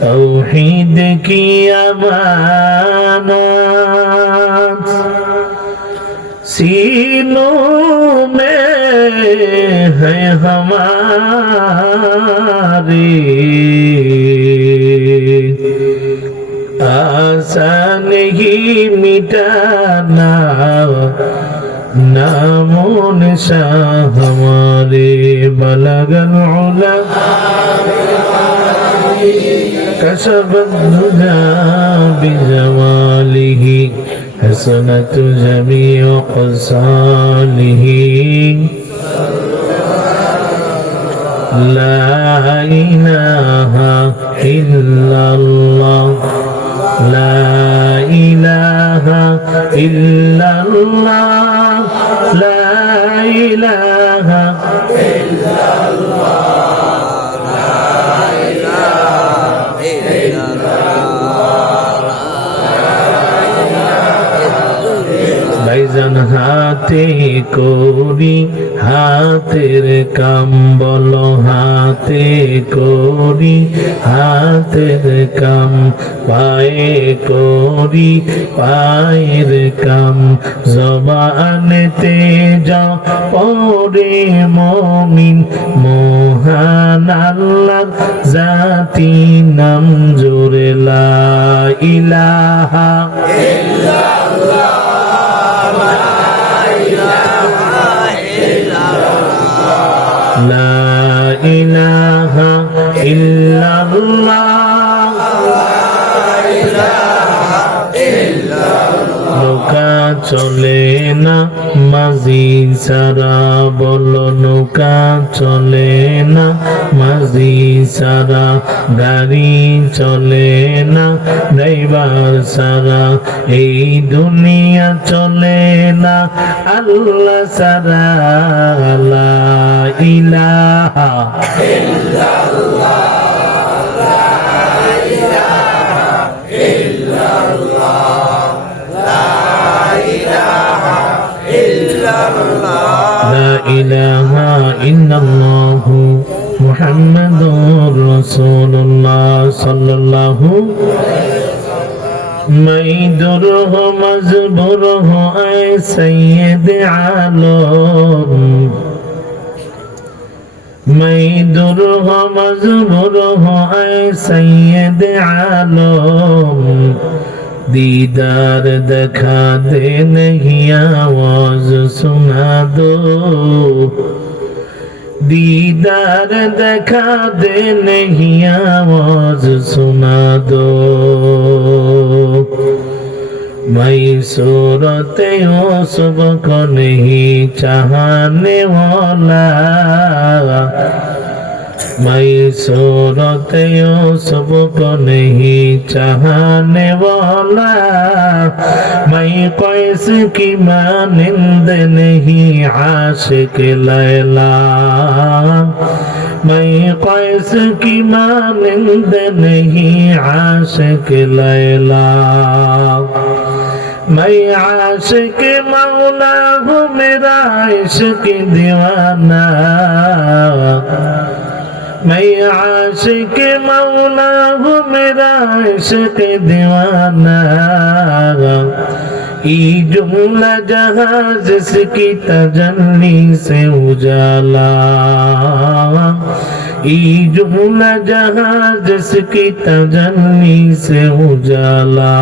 तौहीद की अमानत सीनों में है हमारे, आसान ही मिटाना नामो निशान हमारे। बलगल उला कशफत दुजा बिजमालिही हसनत जमीउ ख़सालिही। ला इलाहा इल्लल्लाह, ला इलाहा इल्लल्लाह, ला इलाहा इल्लल्लाह, ला इलाहा इल्लल्लाह। भाईजान हाथे कोरी हाथेर काम बोलो, हाथे कोरी हाथेर काम, पाए कोरी पाয়ের কাম। জবানেতে যা পড়ে মুমিন মহান আল্লাহর জাতি নাম জোরে লা ইলাহা ইল্লাল্লাহ, লা ইলাহা ইল্লাল্লাহ, নৌকা চলে না মাঝি ছাড়া, বলো নৌকা চলে না মাঝি ছাড়া, গাড়ি চলে না ড্রাইভার ছাড়া, এই দুনিয়া চলে না আল্লাহ ছাড়া। লা ইলাহা ইল্লাল্লাহ, লা ইলাহা ইল্লাল্লাহ, লা ইলাহা ইল্লাল্লাহ, লা ইলাহা ইল্লাল্লাহ মুহাম্মাদুর রাসূলুল্লাহ সাল্লাল্লাহু। मैं दूर हो मजबूर हो ऐ सैयद आलम, मैं दूर हो मजबूर हो ऐ सैयद आलम, दीदार दिखा दे नहीं आवाज सुना दो, दीदार दिखा दे नहीं आवाज सुना दो। मैं सूरत यूसुफ को नहीं चाहने वाला, मैं सूरत यूसुफ को नहीं चाहने वाला, मैं कैस की मानिंद नहीं आशिक लैला, मैं कैस की मानिंद नहीं आशिक लैला, मैं आशिक मौला हूँ मेरा इश्क दीवाना, मैं आशिक मौला हूँ मेरा इश्क दीवाना। ई जुमला जहां जिसकी तजल्ली से उजाला, ई जुमला जहां जिसकी तजल्ली से उजाला।